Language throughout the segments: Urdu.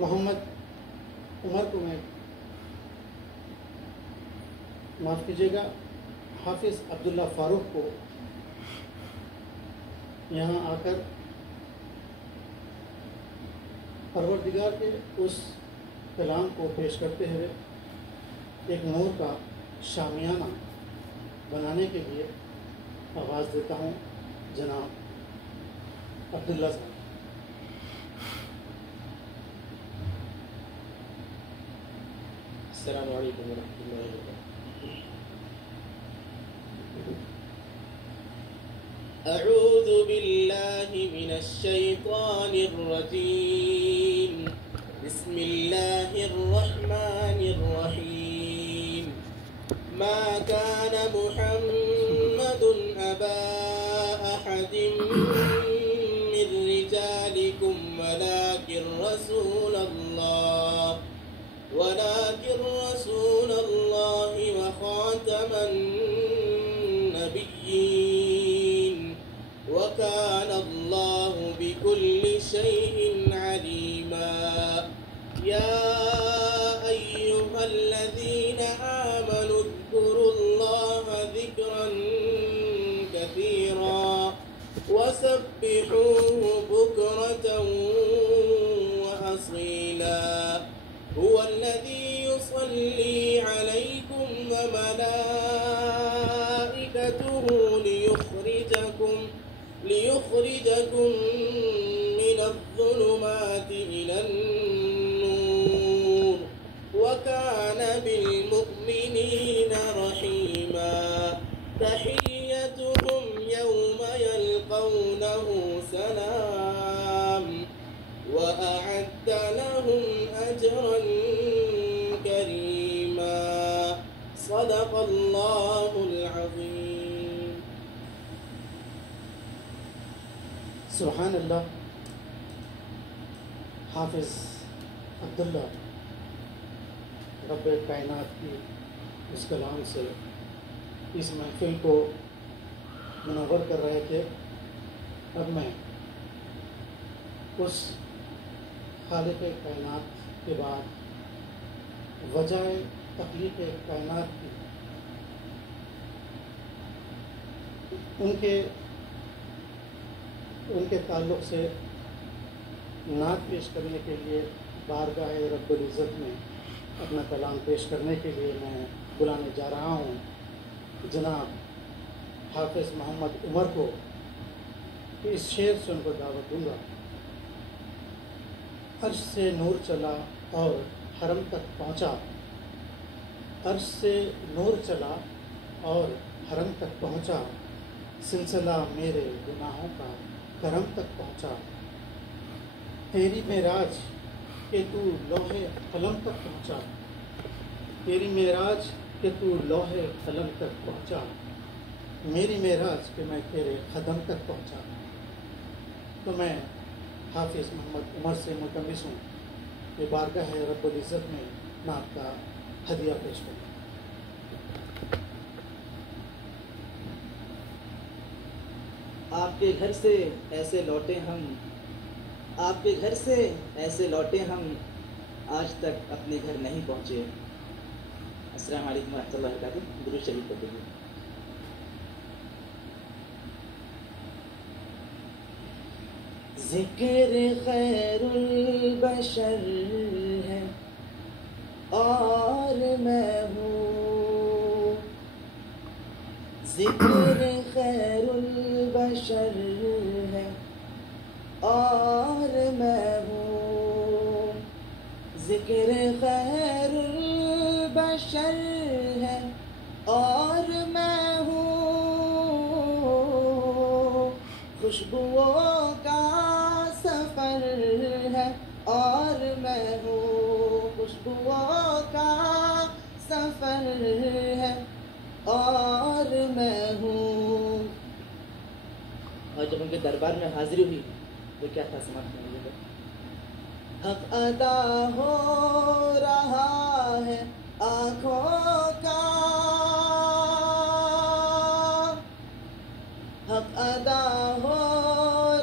محمد عمر کو میں معاف کیجیے گا، حافظ عبداللہ فاروق کو یہاں آ کر پروردگار کے اس کلام کو پیش کرتے ہوئے ایک نور کا شامیانہ بنانے کے لیے آواز دیتا ہوں جناب عبداللہ صاحب۔ السلام علیکم ورحمۃ اللہ وبرکاتہ۔ اعوذ باللہ من الشیطان الرجیم، بسم اللہ الرحمن الرحیم۔ ما كان محمد أبا أحد من رجالكم ولكن رسول الله وخاتم النبيين وكان الله بكل شيء عليما۔ يا أيها الذين آمنوا اذكروا الله ذكرا كثيرا وسبحوه بكرة وأصيلا۔ هو الذي يصلي عليكم وملائكته ليخرجكم من الظلمات إلى النور وكان بالمؤمنين رحيما۔ تحيتهم يوم يلقونه سلام وأعد لهم أجرا كريما۔ صدق الله العظيم۔ سبحان اللہ۔ حافظ عبداللہ رب کائنات کی اس کلام سے اس محفل کو منور کر رہے تھے۔ اب میں اس خالق کائنات کے بعد وجہ تخلیق کائنات کی ان کے تعلق سے نعت پیش کرنے کے لیے بارگاہ رب العزت میں اپنا کلام پیش کرنے کے لیے میں بلانے جا رہا ہوں جناب حافظ محمد عمر کو، کہ اس شعر سے ان کو دعوت دوں گا۔ عرش سے نور چلا اور حرم تک پہنچا، عرش سے نور چلا اور حرم تک پہنچا، سلسلہ میرے گناہوں کا کرم تک پہنچا۔ تیری معراج کہ تو لوح قلم تک پہنچا، تیری معراج کہ تو لوح قلم تک پہنچا، میری معراج کہ میں تیرے قدم تک پہنچا۔ تو میں حافظ محمد عمر سے ملتمس ہوں کہ بارگاہ رب العزت میں نعت کا ہدیہ پیش کریں۔ آپ کے گھر سے ایسے لوٹے ہم، آپ کے گھر سے ایسے لوٹے ہم، آج تک اپنے گھر نہیں پہنچے۔ السلام علیکم ورحمۃ اللہ وبرکاتہ۔ درود شریف پڑھ لیجیے۔ ذکر خیر البشر ہے اور میں ہوں، ذکر خیر البشر ہے اور میں ہوں، ذکر خیر البشر ہے اور میں ہوں، خوشبوؤں کا سفر ہے اور میں ہوں، خوشبوؤں کا سفر ہے اور میں ہوں۔ اور جب ان کے دربار میں حاضری ہوئی تو کیا تھا سماعت میں؟ حق ادا ہو رہا ہے آنکھوں کا، حق ادا ہو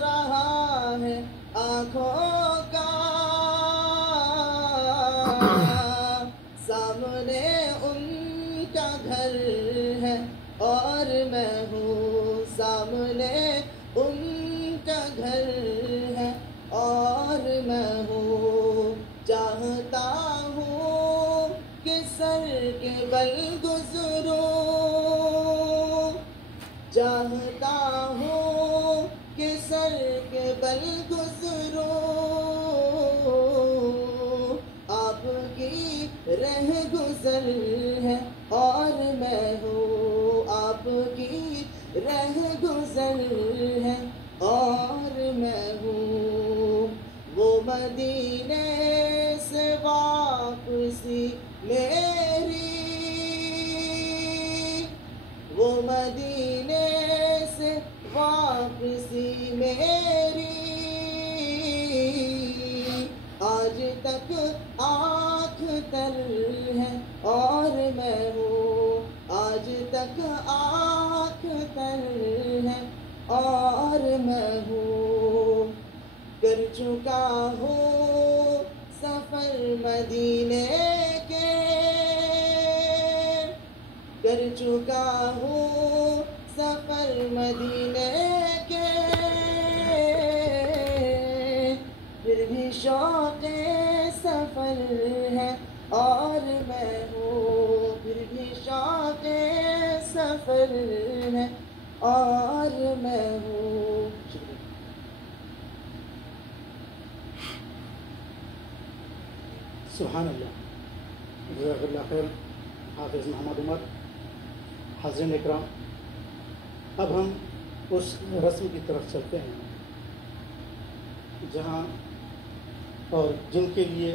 رہا ہے آنکھوں کا، گھر ہے اور میں ہوں سامنے ان کا گھر ہے اور میں ہوں چاہتا ہوں کہ سر کے بل گزروں چاہتا ہوں کہ سر کے بل گزروں آپ کی رہ گزر ہے اور میں ہوں آپ کی رہ گزر ہے اور میں ہوں وہ مدینے سے واپسی میری وہ مدینے سے واپسی میری آج تک آنکھ تر ہے اور میں ہوں آج تک آنکھ تر ہے اور میں ہوں کر چکا ہوں سفر مدینے کے کر چکا ہوں سفر مدینے کے پھر بھی شوق سفر ہے اور میں ہوں پھر بھی شوق سفر ہے اور میں ہوں سبحان اللہ، جزاک اللہ خیر حافظ محمد عمر۔ حاضرین اکرام، اب ہم اس رسم کی طرف چلتے ہیں جہاں اور جن کے لیے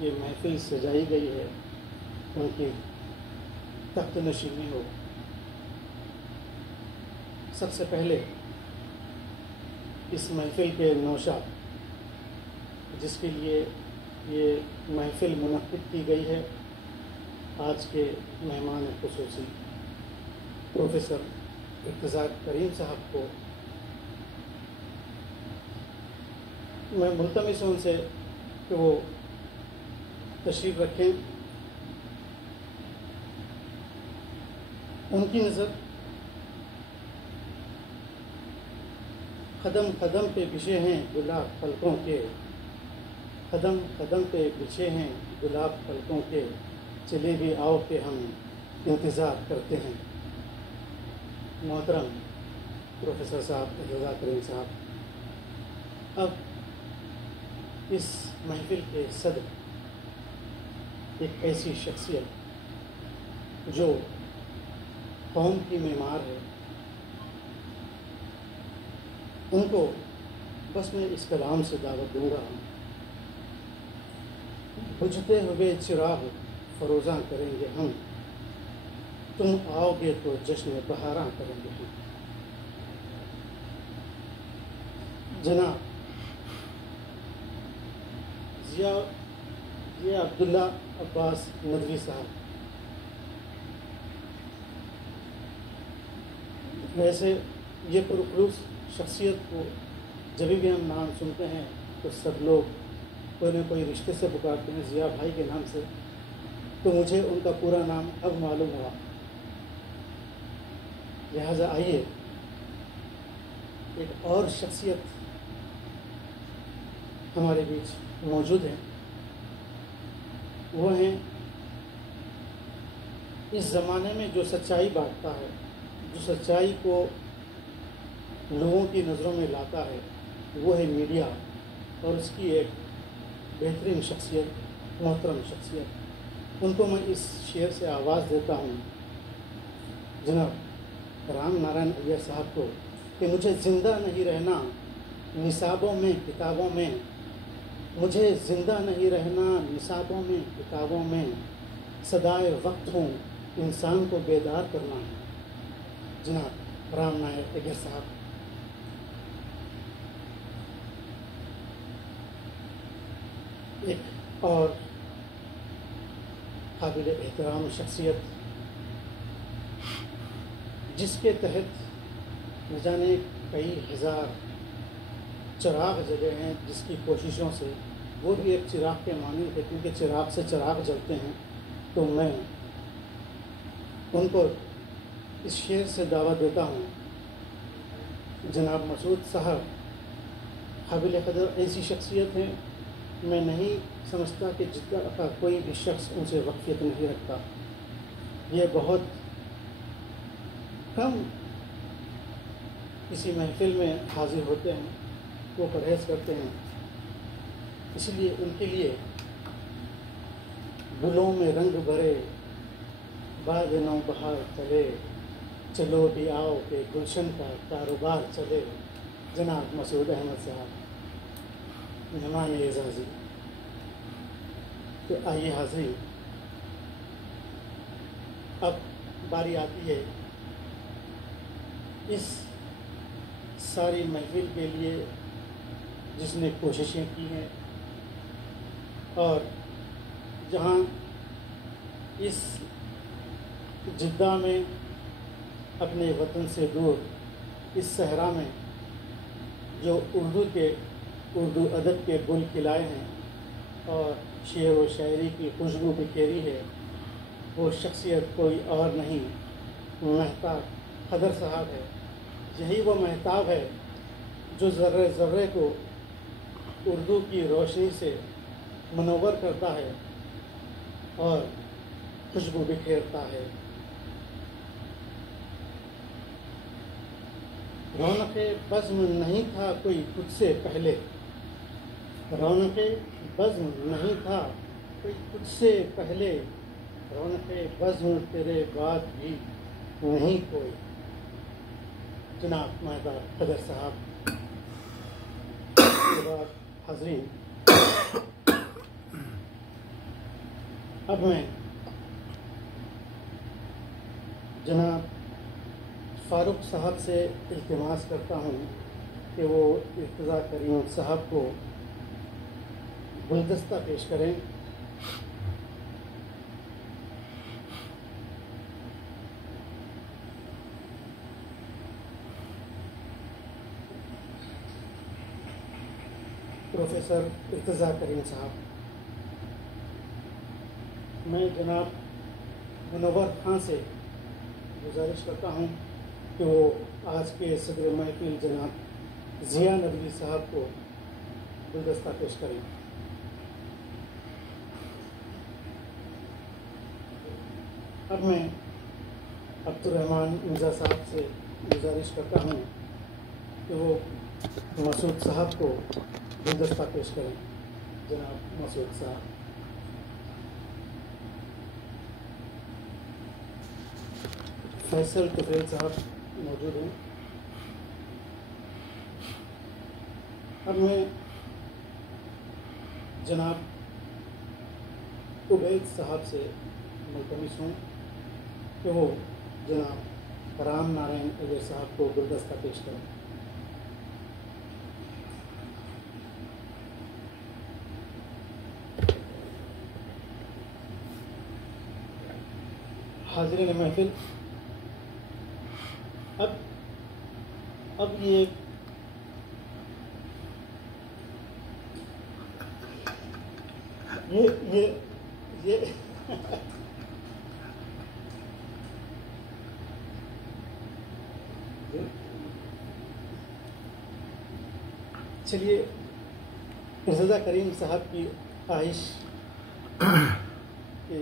یہ محفل سجائی گئی ہے ان کی تخت نشینی ہو۔ سب سے پہلے اس محفل کے نوشا جس کے لیے یہ محفل منعقد کی گئی ہے، آج کے مہمان خصوصی پروفیسر ارتضیٰ کریم صاحب کو میں ملتمس ہوں ان سے کہ وہ تشریف رکھیں۔ ان کی نظر قدم قدم پہ بچھے ہیں گلاب پلکوں کے، قدم قدم پہ بچھے ہیں گلاب پلکوں کے، چلے بھی آؤ کہ ہم انتظار کرتے ہیں۔ محترم پروفیسر صاحب ارتضیٰ کریم صاحب، اب اس محفل کے صدر ایک ایسی شخصیت جو قوم کی معمار ہے، ان کو بس میں اس کلام سے دعوت دوں گا۔ بجھتے ہوئے چراغ فروزاں کریں گے ہم، تم آؤ گے تو جشن بہاراں کریں گے ہم۔ جناب ضیاء عبداللہ عباس ندوی صاحب، ویسے یہ پرخلوص شخصیت کو جب بھی ہم نام سنتے ہیں تو سب لوگ کوئی نہ کوئی رشتے سے پکارتے ہیں ضیاء بھائی کے نام سے، تو مجھے ان کا پورا نام اب معلوم ہوا، لہذا آئیے ایک اور شخصیت ہمارے بیچ موجود ہیں، وہ ہیں اس زمانے میں جو سچائی بانٹتا ہے، جو سچائی کو لوگوں کی نظروں میں لاتا ہے، وہ ہے میڈیا، اور اس کی ایک بہترین شخصیت، محترم شخصیت۔ ان کو میں اس شعر سے آواز دیتا ہوں جناب رام نارائن ایّر صاحب کو کہ مجھے زندہ نہیں رہنا نصابوں میں کتابوں میں، مجھے زندہ نہیں رہنا نصابوں میں کتابوں میں، صدائے وقت ہوں انسان کو بیدار کرنا ہے۔ جناب رام نائر ایّر صاحب۔ ایک اور قابل احترام شخصیت جس کے تحت نہ جانے کئی ہزار چراغ جلے ہیں، جس کی کوششوں سے وہ بھی ایک چراغ کے مانند ہے، کیونکہ چراغ سے چراغ جلتے ہیں، تو میں ان کو اس شعر سے دعوت دیتا ہوں. جناب مسعود صاحب قابل قدر ایسی شخصیت ہیں، میں نہیں سمجھتا کہ جدہ کا کوئی بھی شخص ان سے واقفیت نہیں رکھتا. یہ بہت کم کسی محفل میں حاضر ہوتے ہیں، وہ پرہیز کرتے ہیں. اس لیے ان کے لیے گلوں میں رنگ بھرے باد نو بہار چلے، چلو بھی آؤ کہ گلشن کا کاروبار چلے. جناب مسعود احمد صاحب مہمان اعزازی. تو آئیے حاضرین، اب باری آتی ہے اس ساری محفل کے لیے جس نے کوششیں کی ہیں اور جہاں اس جدہ میں اپنے وطن سے دور اس صحرا میں جو اردو ادب کے گل کھلائے ہیں اور شعر و شاعری کی خوشبو بکھیری ہے، وہ شخصیت کوئی اور نہیں، مہتاب خضر صاحب ہے. یہی وہ مہتاب ہے جو ذرے ذرے کو اردو کی روشنی سے منور کرتا ہے اور خوشبو بکھیرتا ہے. رونق بزم نہیں تھا کوئی خود سے پہلے، رونق بزم نہیں تھا کوئی خود سے پہلے، رونق بزم تیرے بعد بھی نہیں کوئی. جناب مہتاب خضر صاحب. اس کے بعد حاضرین، اب میں جناب فاروق صاحب سے التماس کرتا ہوں کہ وہ ارتضیٰ کریم صاحب کو گلدستہ پیش کریں. پروفیسر ارتضیٰ کریم صاحب. میں جناب منور خان سے گزارش کرتا ہوں کہ وہ آج کے صدر محفل جناب ضیاء ندوی صاحب کو گلدستہ پیش کریں. اب میں عبدالرحمن مرزا صاحب سے گزارش کرتا ہوں کہ وہ مسعود صاحب کو گلدستہ پیش کریں. جناب مسعود صاحب. فیصل طفیل صاحب موجود ہیں. اب میں جناب عبید صاحب سے ملتمس ہوں کہ وہ جناب رام نارائن اجے صاحب کو گلدستہ پیش کریں. حاضرین محفل، اب یہ چلیے ارتضیٰ کریم صاحب کی خواہش کہ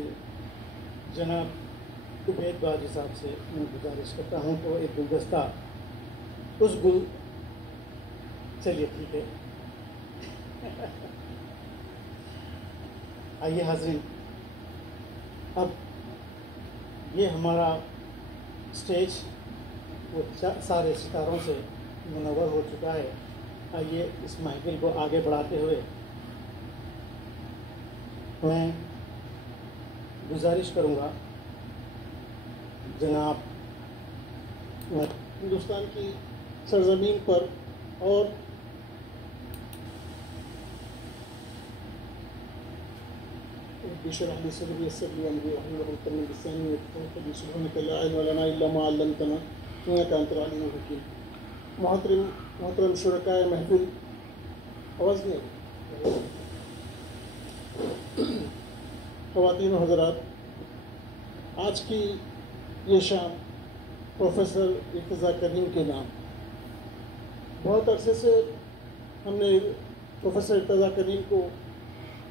جناب عبید باجی صاحب سے میں گزارش کرتا ہوں تو ایک گلدستہ اس چلیے ٹھیک ہے. آئیے حاضرین، اب یہ ہمارا اسٹیج وہ سارے ستاروں سے منور ہو چکا ہے. آئیے اس محفل کو آگے بڑھاتے ہوئے میں گزارش کروں گا جناب ہندوستان کی سرزمین پر اور بشرح لي صدري ويسر لي امري واحلل عقدة من لساني يفقهوا قولي. سبحانك لا علم لنا الا ما علمتنا انك انت العليم الحكيم. محترم شرکائے محفل، آواز نہیں، خواتین و حضرات، آج کی یہ شام پروفیسر ارتضیٰ کریم کے نام۔ بہت عرصے سے ہم نے پروفیسر ارتضیٰ کریم کو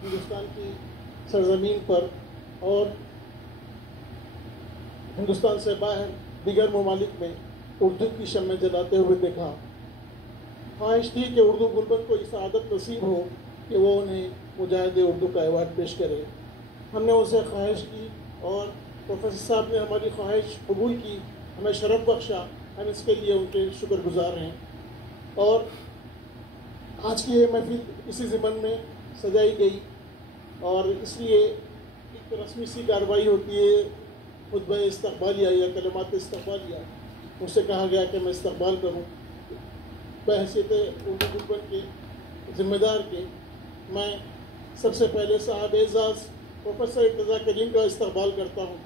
ہندوستان کی سرزمین پر اور ہندوستان سے باہر دیگر ممالک میں اردو کی شمع جلاتے ہوئے دیکھا۔ خواہش تھی کہ اردو غربت کو اس سعادت نصیب ہو کہ وہ انہیں مجاہد اردو کا ایوارڈ پیش کرے۔ ہم نے اسے خواہش کی اور پروفیسر صاحب نے ہماری خواہش قبول کی، ہمیں شرف بخشا، ہم اس کے لیے ان کے شکر گزار ہیں۔ اور آج کی یہ محفل اسی ضمن میں سجائی گئی اور اس لیے ایک رسمی سی کارروائی ہوتی ہے، خطبہ استقبالیہ یا کلمات استقبالیہ۔ مجھ سے کہا گیا کہ میں استقبال کروں بحیثیت اردو غربت کے ذمہ دار کے۔ میں سب سے پہلے صاحب اعزاز پروفیسر ارتضیٰ کریم کا استقبال کرتا ہوں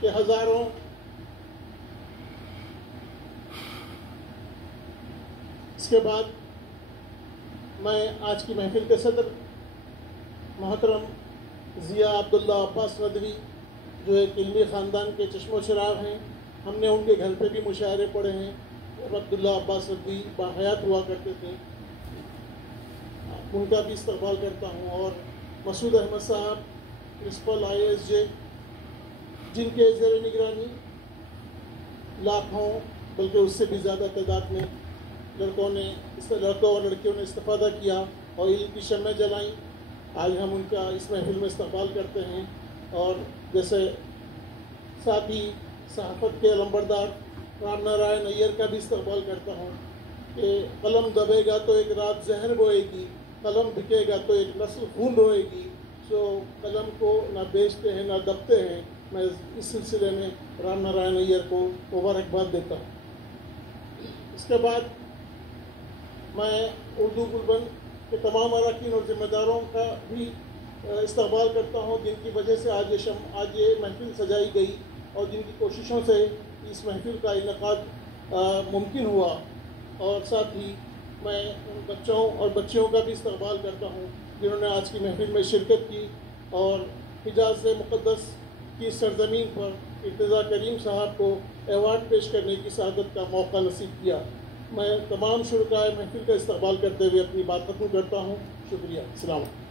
کہ ہزاروں اس کے بعد میں آج کی محفل کے صدر محترم ضیاء عبداللہ عباس ندوی جو ایک علمی خاندان کے چشم و چراغ ہیں، ہم نے ان کے گھر پہ بھی مشاعرے پڑھے ہیں، عبداللہ عباس ندوی باحیات ہوا کرتے تھے، ان کا بھی استقبال کرتا ہوں۔ اور مسعود احمد صاحب پرنسپل ISJ جن کے زیر نگرانی لاکھوں بلکہ اس سے بھی زیادہ تعداد میں لڑکوں اور لڑکیوں نے استفادہ کیا اور علم کی شمع جلائیں، آج ہم ان کا اس محفل میں استقبال کرتے ہیں۔ اور جیسے ساتھ ہی صحافت کے علمبردار رام نارائن ایّر کا بھی استقبال کرتا ہوں کہ قلم دبے گا تو ایک رات زہر بوئے گی، قلم بھکے گا تو ایک نسل خون روئے گی، جو قلم کو نہ بیچتے ہیں نہ دبتے ہیں۔ میں اس سلسلے میں رام نارائن ایّر کو مبارکباد دیتا ہوں۔ اس کے بعد میں اردو غربت کے تمام اراکین اور ذمہ داروں کا بھی استقبال کرتا ہوں جن کی وجہ سے آج یہ محفل سجائی گئی اور جن کی کوششوں سے اس محفل کا انعقاد ممکن ہوا۔ اور ساتھ ہی میں ان بچوں اور بچیوں کا بھی استقبال کرتا ہوں جنہوں نے آج کی محفل میں شرکت کی اور حجاز مقدس کی سرزمین پر ارتضیٰ کریم صاحب کو ایوارڈ پیش کرنے کی سعادت کا موقع نصیب کیا۔ میں تمام شرکائے محفل کا استقبال کرتے ہوئے اپنی بات ختم کرتا ہوں۔ شکریہ، السلام علیکم۔